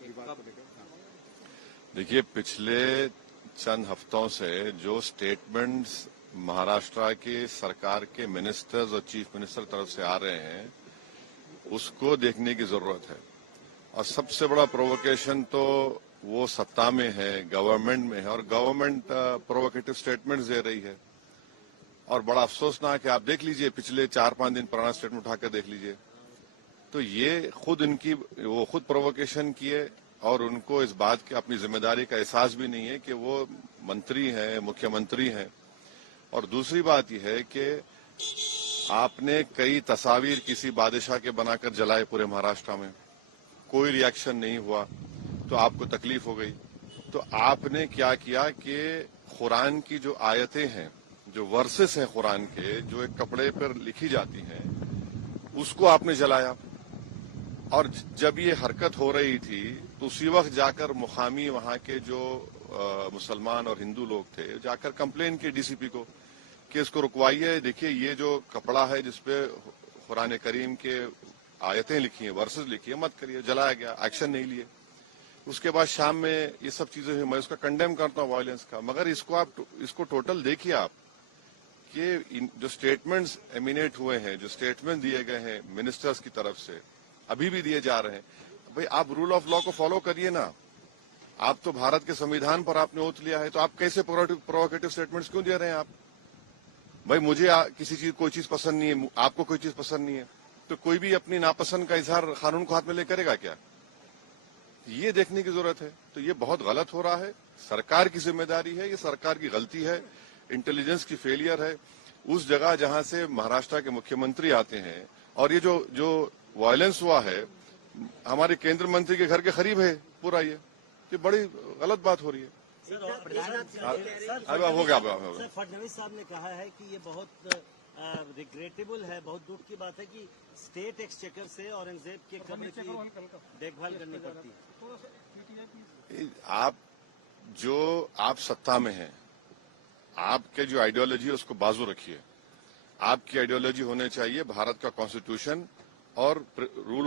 विवाद को लेकर? देखिए, पिछले चंद हफ्तों से जो स्टेटमेंट्स महाराष्ट्र के सरकार के मिनिस्टर्स और चीफ मिनिस्टर तरफ से आ रहे हैं उसको देखने की जरूरत है। और सबसे बड़ा प्रोवोकेशन तो वो सत्ता में है, गवर्नमेंट में है, और गवर्नमेंट प्रोवोकेटिव स्टेटमेंट्स दे रही है। और बड़ा अफसोसनाक है, आप देख लीजिए पिछले 4-5 दिन पुराना स्टेटमेंट उठाकर देख लीजिए, तो ये वो खुद प्रोवोकेशन किए और उनको इस बात की अपनी जिम्मेदारी का एहसास भी नहीं है कि वो मंत्री हैं, मुख्यमंत्री हैं। और दूसरी बात यह है कि आपने कई तस्वीर किसी बादशाह के बनाकर जलाए पूरे महाराष्ट्र में, कोई रिएक्शन नहीं हुआ, तो आपको तकलीफ हो गई। तो आपने क्या किया कि कुरान की जो आयतें हैं, जो वर्सेस हैं कुरान के, जो एक कपड़े पर लिखी जाती हैं, उसको आपने जलाया। और जब ये हरकत हो रही थी तो उसी वक्त जाकर मुकामी वहां के जो मुसलमान और हिंदू लोग थे, जाकर कंप्लेन की डीसीपी को कि इसको रुकवाइए। देखिए, ये जो कपड़ा है जिसपे कुरान करीम के आयतें लिखी हैं, वर्सेस लिखी है, मत करिए। जलाया गया, एक्शन नहीं लिए। उसके बाद शाम में ये सब चीजें हुई। मैं उसका कंडेम करता हूँ वायलेंस का, मगर इसको टोटल देखिए आप कि जो स्टेटमेंट्स एमिनेट हुए हैं, जो स्टेटमेंट दिए गए हैं मिनिस्टर्स की तरफ से, अभी भी दिए जा रहे हैं। भाई, आप रूल ऑफ लॉ को फॉलो करिए ना। आप तो भारत के संविधान पर आपने ओथ लिया है, तो आप कैसे प्रोवोकेटिव स्टेटमेंट्स क्यों दे रहे हैं आप? भाई, मुझे किसी चीज कोई चीज पसंद नहीं है, आपको कोई चीज पसंद नहीं है, तो कोई भी अपनी नापसंद का इजहार कानून को हाथ में ले करेगा क्या? ये देखने की जरूरत है। तो ये बहुत गलत हो रहा है, सरकार की जिम्मेदारी है, ये सरकार की गलती है, इंटेलिजेंस की फेलियर है। उस जगह जहां से महाराष्ट्र के मुख्यमंत्री आते हैं, और ये जो वायलेंस हुआ है हमारे केंद्र मंत्री के घर के करीब है पूरा, ये बड़ी गलत बात हो रही है। अब हो गया। सर, फडणवीस साहब ने कहा है कि ये बहुत रिग्रेटेबल है, बहुत दुख की बात है कि स्टेट एक्सचेकर से औरंगजेब के कब्र की देखभाल करनी पड़ती है। आप सत्ता में हैं, आपके जो आइडियोलॉजी है उसको बाजू रखिए। आपकी आइडियोलॉजी होने चाहिए भारत का कॉन्स्टिट्यूशन और रूल